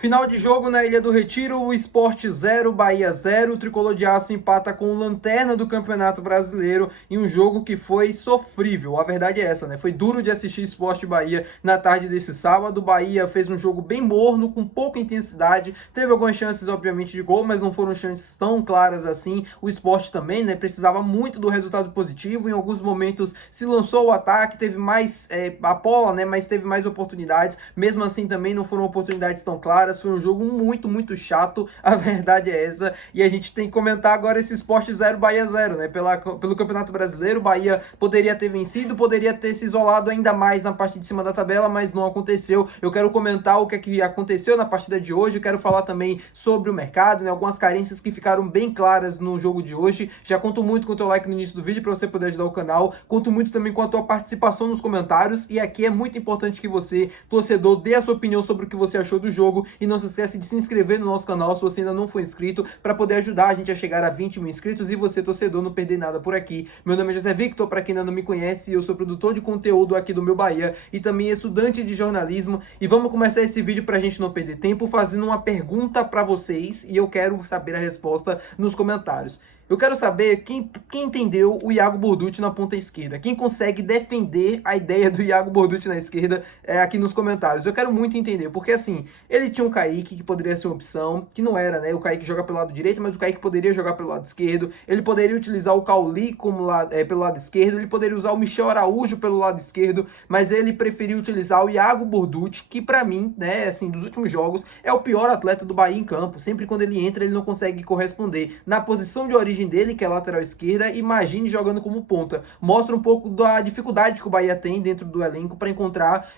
Final de jogo na Ilha do Retiro, o Sport 0, Bahia 0, o Tricolor de Aço empata com o Lanterna do Campeonato Brasileiro em um jogo que foi sofrível, a verdade é essa, né? Foi duro de assistir Sport Bahia na tarde desse sábado, o Bahia fez um jogo bem morno, com pouca intensidade, teve algumas chances obviamente de gol, mas não foram chances tão claras assim, o Sport também, né, precisava muito do resultado positivo, em alguns momentos se lançou o ataque, teve mais a bola, né, mas teve mais oportunidades, mesmo assim também não foram oportunidades tão claras. Foi um jogo muito chato, a verdade é essa, e a gente tem que comentar agora esse Sport 0, Bahia 0, né, pelo Campeonato Brasileiro. O Bahia poderia ter vencido, poderia ter se isolado ainda mais na parte de cima da tabela, mas não aconteceu. Eu quero comentar o que aconteceu na partida de hoje, eu quero falar também sobre o mercado, né, algumas carências que ficaram bem claras no jogo de hoje. Já conto muito com o teu like no início do vídeo para você poder ajudar o canal, conto muito também com a tua participação nos comentários, e aqui é muito importante que você, torcedor, dê a sua opinião sobre o que você achou do jogo, e não se esquece de se inscrever no nosso canal se você ainda não for inscrito, para poder ajudar a gente a chegar a 20 mil inscritos e você, torcedor, não perder nada por aqui. Meu nome é José Victor, para quem ainda não me conhece, eu sou produtor de conteúdo aqui do Meu Bahia e também estudante de jornalismo, e vamos começar esse vídeo para a gente não perder tempo fazendo uma pergunta para vocês, e eu quero saber a resposta nos comentários. Eu quero saber quem entendeu o Iago Borducci na ponta esquerda. Quem consegue defender a ideia do Iago Borducci na esquerda aqui nos comentários. Eu quero muito entender, porque assim, ele tinha um Kaique que poderia ser uma opção, que não era, né? O Kaique joga pelo lado direito, mas o Kaique poderia jogar pelo lado esquerdo. Ele poderia utilizar o Cauli como pelo lado esquerdo. Ele poderia usar o Michel Araújo pelo lado esquerdo, mas ele preferiu utilizar o Iago Borducci, que pra mim, né, assim, dos últimos jogos, é o pior atleta do Bahia em campo. Sempre quando ele entra, ele não consegue corresponder. Na posição de origem dele, que é lateral esquerda, imagine jogando como ponta. Mostra um pouco da dificuldade que o Bahia tem dentro do elenco para encontrar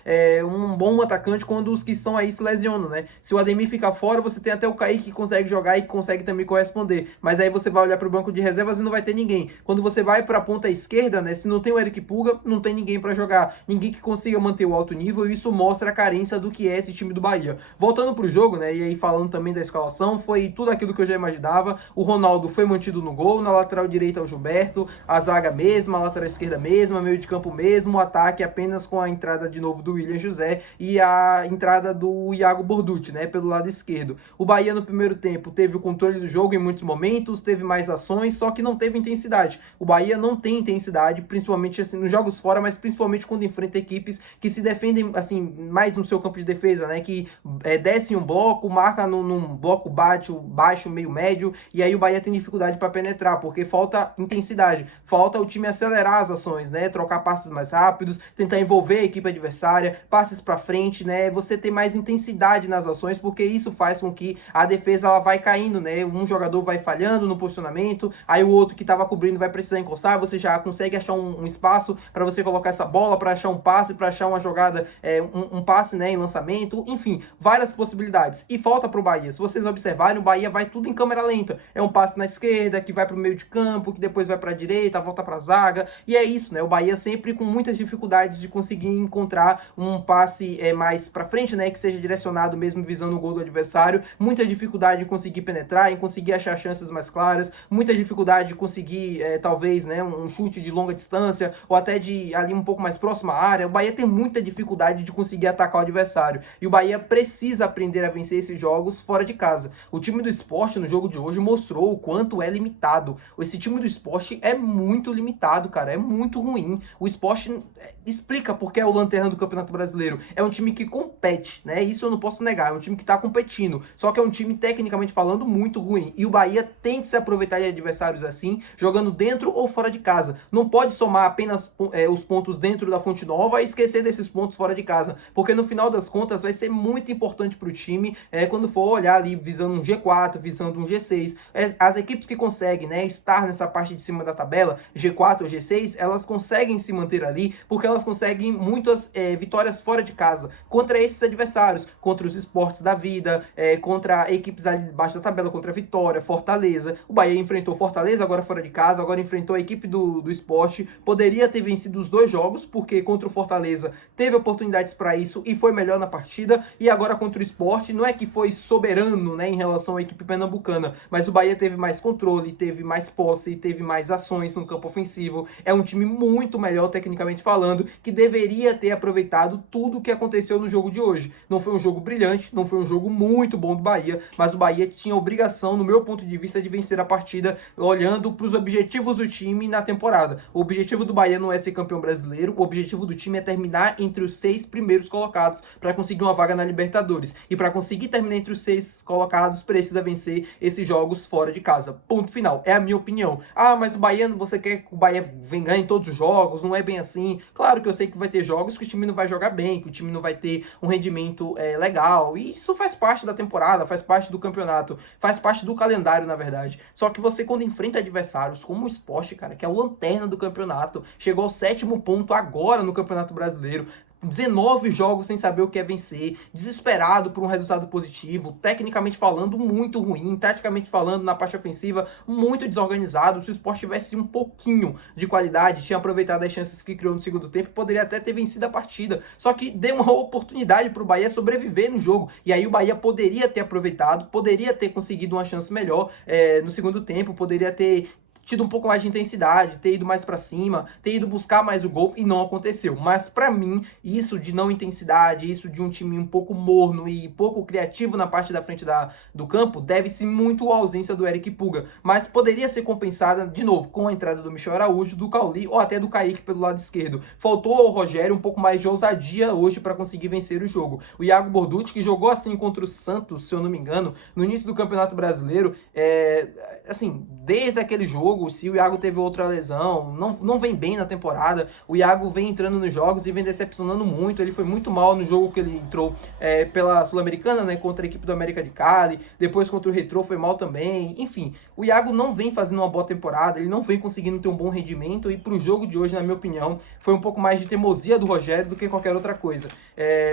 um bom atacante quando os que estão aí se lesionam, né? Se o Ademir ficar fora, você tem até o Kaique que consegue jogar e que consegue também corresponder, mas aí você vai olhar para o banco de reservas e não vai ter ninguém. Quando você vai para a ponta esquerda, né, se não tem o Eric Pulga, não tem ninguém para jogar, ninguém que consiga manter o alto nível, e isso mostra a carência do que é esse time do Bahia. Voltando para o jogo, né, e aí falando também da escalação, foi tudo aquilo que eu já imaginava. O Ronaldo foi mantido no gol, na lateral direita o Gilberto, a zaga mesma, a lateral esquerda mesma, meio de campo mesmo, o ataque apenas com a entrada de novo do William José e a entrada do Iago Borducci, né, pelo lado esquerdo. O Bahia no primeiro tempo teve o controle do jogo em muitos momentos, teve mais ações, só que não teve intensidade. O Bahia não tem intensidade, principalmente assim nos jogos fora, mas principalmente quando enfrenta equipes que se defendem assim mais no seu campo de defesa, né, que descem um bloco, marca num bloco baixo, meio médio, e aí o Bahia tem dificuldade para penetrar, porque falta intensidade, falta o time acelerar as ações, né, trocar passes mais rápidos, tentar envolver a equipe adversária, passes para frente, né, você ter mais intensidade nas ações, porque isso faz com que a defesa ela vai caindo, né, um jogador vai falhando no posicionamento, aí o outro que estava cobrindo vai precisar encostar, você já consegue achar um espaço para você colocar essa bola, para achar um passe, para achar uma jogada, um passe, né, em lançamento, enfim, várias possibilidades. E falta para o Bahia, se vocês observarem, o Bahia vai tudo em câmera lenta, é um passe na esquerda, que vai para o meio de campo, que depois vai para a direita, volta para a zaga, e é isso, né? O Bahia sempre com muitas dificuldades de conseguir encontrar um passe mais para frente, né? Que seja direcionado mesmo visando o gol do adversário, muita dificuldade em conseguir penetrar, em conseguir achar chances mais claras, muita dificuldade de conseguir, talvez, né? Um chute de longa distância, ou até de ali um pouco mais próximo à área. O Bahia tem muita dificuldade de conseguir atacar o adversário, e o Bahia precisa aprender a vencer esses jogos fora de casa. O time do Sport no jogo de hoje mostrou o quanto é limitado. Esse time do Sport é muito limitado, cara, é muito ruim. O Sport explica porque é o lanterna do Campeonato Brasileiro. É um time que compete, né? Isso eu não posso negar, é um time que tá competindo. Só que é um time, tecnicamente falando, muito ruim. E o Bahia tem que se aproveitar de adversários assim, jogando dentro ou fora de casa. Não pode somar apenas os pontos dentro da Fonte Nova e esquecer desses pontos fora de casa. Porque no final das contas vai ser muito importante pro time quando for olhar ali visando um G4, visando um G6. As equipes que conseguem, né, estar nessa parte de cima da tabela, G4 ou G6, elas conseguem se manter ali porque elas conseguem muitas vitórias fora de casa contra esses adversários, contra os esportes da vida, contra equipes ali debaixo da tabela, contra a Vitória, Fortaleza. O Bahia enfrentou Fortaleza agora fora de casa, agora enfrentou a equipe do Sport, poderia ter vencido os dois jogos, porque contra o Fortaleza teve oportunidades para isso e foi melhor na partida, e agora contra o Sport, não é que foi soberano, né, em relação à equipe pernambucana, mas o Bahia teve mais controle, teve mais posse, teve mais ações no campo ofensivo. É um time muito melhor tecnicamente falando, que deveria ter aproveitado tudo o que aconteceu no jogo de hoje. Não foi um jogo brilhante, não foi um jogo muito bom do Bahia, mas o Bahia tinha a obrigação, no meu ponto de vista, de vencer a partida olhando para os objetivos do time na temporada. O objetivo do Bahia não é ser campeão brasileiro, o objetivo do time é terminar entre os 6 primeiros colocados para conseguir uma vaga na Libertadores. E para conseguir terminar entre os 6 colocados, precisa vencer esses jogos fora de casa. Ponto final. É a minha opinião. Ah, mas o Bahia, você quer que o Bahia ganhe todos os jogos? Não é bem assim. Claro que eu sei que vai ter jogos que o time não vai jogar bem, que o time não vai ter um rendimento legal. E isso faz parte da temporada, faz parte do campeonato, faz parte do calendário, na verdade. Só que você, quando enfrenta adversários como o Sport, cara, que é o lanterna do campeonato, chegou ao 7º ponto agora no Campeonato Brasileiro, 19 jogos sem saber o que é vencer, desesperado por um resultado positivo, tecnicamente falando muito ruim, taticamente falando na parte ofensiva muito desorganizado. Se o Sport tivesse um pouquinho de qualidade, tinha aproveitado as chances que criou no segundo tempo, poderia até ter vencido a partida. Só que deu uma oportunidade para o Bahia sobreviver no jogo, e aí o Bahia poderia ter aproveitado, poderia ter conseguido uma chance melhor no segundo tempo, poderia ter tido um pouco mais de intensidade, ter ido mais para cima, ter ido buscar mais o gol, e não aconteceu. Mas para mim, isso de não intensidade, isso de um time um pouco morno e pouco criativo na parte da frente do campo, deve-se muito à ausência do Eric Pulga, mas poderia ser compensada, de novo, com a entrada do Michel Araújo, do Cauli ou até do Kaique pelo lado esquerdo. Faltou ao Rogério um pouco mais de ousadia hoje para conseguir vencer o jogo. O Iago Borducci, que jogou assim contra o Santos, se eu não me engano, no início do Campeonato Brasileiro, assim, desde aquele jogo, se o Iago teve outra lesão, não vem bem na temporada. O Iago vem entrando nos jogos e vem decepcionando muito. Ele foi muito mal no jogo que ele entrou pela Sul-Americana, né, contra a equipe do América de Cali. Depois contra o Retrô foi mal também. Enfim, o Iago não vem fazendo uma boa temporada, ele não vem conseguindo ter um bom rendimento, e pro jogo de hoje, na minha opinião, foi um pouco mais de teimosia do Rogério do que qualquer outra coisa.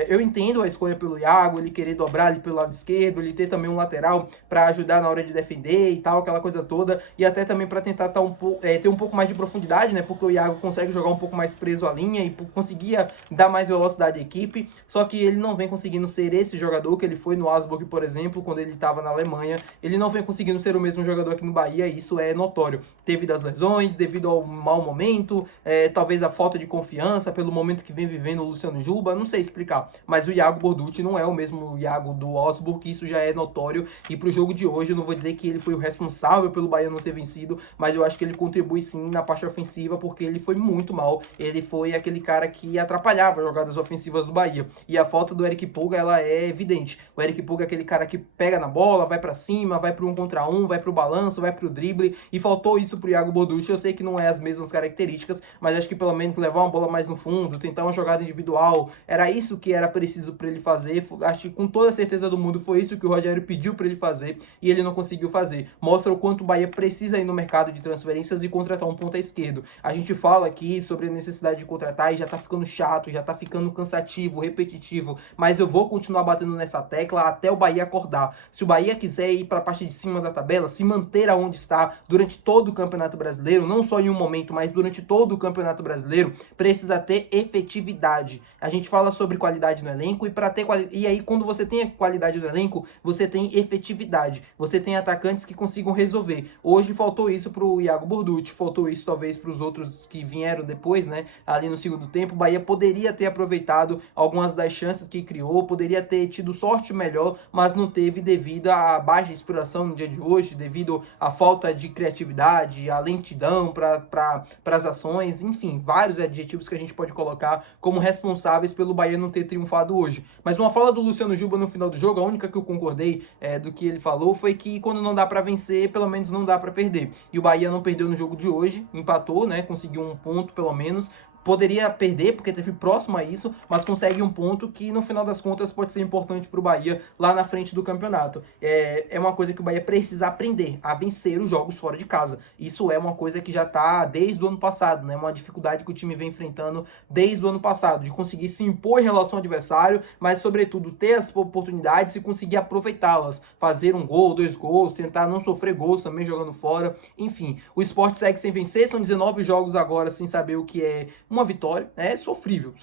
Eu entendo a escolha pelo Iago, ele querer dobrar ali pelo lado esquerdo, ele ter também um lateral para ajudar na hora de defender e tal, aquela coisa toda, e até também para tentar ter um pouco mais de profundidade, né? Porque o Iago consegue jogar um pouco mais preso à linha e conseguia dar mais velocidade à equipe, só que ele não vem conseguindo ser esse jogador que ele foi no Augsburg, por exemplo, quando ele estava na Alemanha. Ele não vem conseguindo ser o mesmo jogador aqui no Bahia, e isso é notório. Devido às lesões, devido ao mau momento, talvez a falta de confiança, pelo momento que vem vivendo o Luciano Juba, não sei explicar. Mas o Iago Borducci não é o mesmo Iago do Augsburg, isso já é notório, e pro jogo de hoje eu não vou dizer que ele foi o responsável pelo Bahia não ter vencido, mas eu acho que ele contribui sim na parte ofensiva, porque ele foi muito mal. Ele foi aquele cara que atrapalhava as jogadas ofensivas do Bahia, e a falta do Eric Pulga, ela é evidente. O Eric Pulga é aquele cara que pega na bola, vai pra cima, vai pro 1 contra 1, vai pro balanço, vai pro drible, e faltou isso pro Iago Borducci. Eu sei que não é as mesmas características, mas acho que pelo menos levar uma bola mais no fundo, tentar uma jogada individual, era isso que era preciso para ele fazer. Acho que com toda a certeza do mundo foi isso que o Rogério pediu para ele fazer, e ele não conseguiu fazer. Mostra o quanto o Bahia precisa ir no mercado de transferências e contratar um ponta esquerdo. A gente fala aqui sobre a necessidade de contratar e já tá ficando chato, já tá ficando cansativo, repetitivo, mas eu vou continuar batendo nessa tecla até o Bahia acordar. Se o Bahia quiser ir para a parte de cima da tabela, se manter aonde está durante todo o Campeonato Brasileiro, não só em um momento, mas durante todo o Campeonato Brasileiro, precisa ter efetividade. A gente fala sobre qualidade no elenco, e para ter e aí quando você tem a qualidade no elenco, você tem efetividade. Você tem atacantes que consigam resolver. Hoje faltou isso pro Iago Borducci, faltou isso talvez para os outros que vieram depois, né? Ali no segundo tempo, o Bahia poderia ter aproveitado algumas das chances que criou, poderia ter tido sorte melhor, mas não teve devido à baixa inspiração no dia de hoje, devido à falta de criatividade, à lentidão para as ações, enfim, vários adjetivos que a gente pode colocar como responsáveis pelo Bahia não ter triunfado hoje. Mas uma fala do Luciano Juba no final do jogo, a única que eu concordei do que ele falou, foi que quando não dá para vencer, pelo menos não dá para perder. E o Bahia não perdeu no jogo de hoje, empatou, né? Conseguiu um ponto pelo menos. Poderia perder, porque teve próximo a isso, mas consegue um ponto que, no final das contas, pode ser importante para o Bahia lá na frente do campeonato. É uma coisa que o Bahia precisa aprender, a vencer os jogos fora de casa. Isso é uma coisa que já está desde o ano passado, né? Uma dificuldade que o time vem enfrentando desde o ano passado, de conseguir se impor em relação ao adversário, mas, sobretudo, ter as oportunidades e conseguir aproveitá-las. Fazer um gol, 2 gols, tentar não sofrer gols também jogando fora. Enfim, o Sport segue sem vencer, são 19 jogos agora sem saber o que é uma vitória, é sofrível,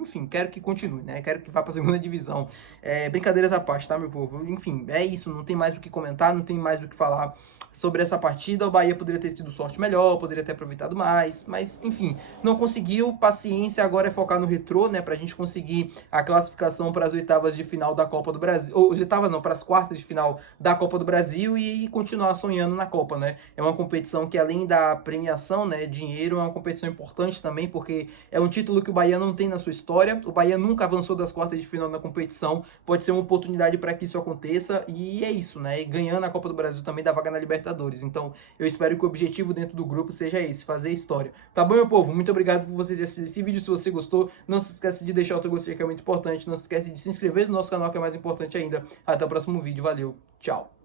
enfim, quero que continue, né, quero que vá para a segunda divisão, brincadeiras à parte, tá, meu povo, enfim, é isso, não tem mais o que comentar, não tem mais o que falar sobre essa partida. O Bahia poderia ter tido sorte melhor, poderia ter aproveitado mais, mas enfim, não conseguiu. Paciência, agora é focar no Retrô, né, pra gente conseguir a classificação para as oitavas de final da Copa do Brasil, ou oitavas não, para as quartas de final da Copa do Brasil e continuar sonhando na Copa, né? É uma competição que, além da premiação, né, dinheiro, é uma competição importante também, porque é um título que o Bahia não tem na sua história. O Bahia nunca avançou das quartas de final na competição, pode ser uma oportunidade para que isso aconteça, e é isso, né? E ganhando a Copa do Brasil também dá vaga na Libertadores. Então, eu espero que o objetivo dentro do grupo seja esse, fazer história. Tá bom, meu povo? Muito obrigado por você ter assistido esse vídeo. Se você gostou, não se esqueça de deixar o teu gostei, que é muito importante. Não se esqueça de se inscrever no nosso canal, que é mais importante ainda. Até o próximo vídeo. Valeu, tchau!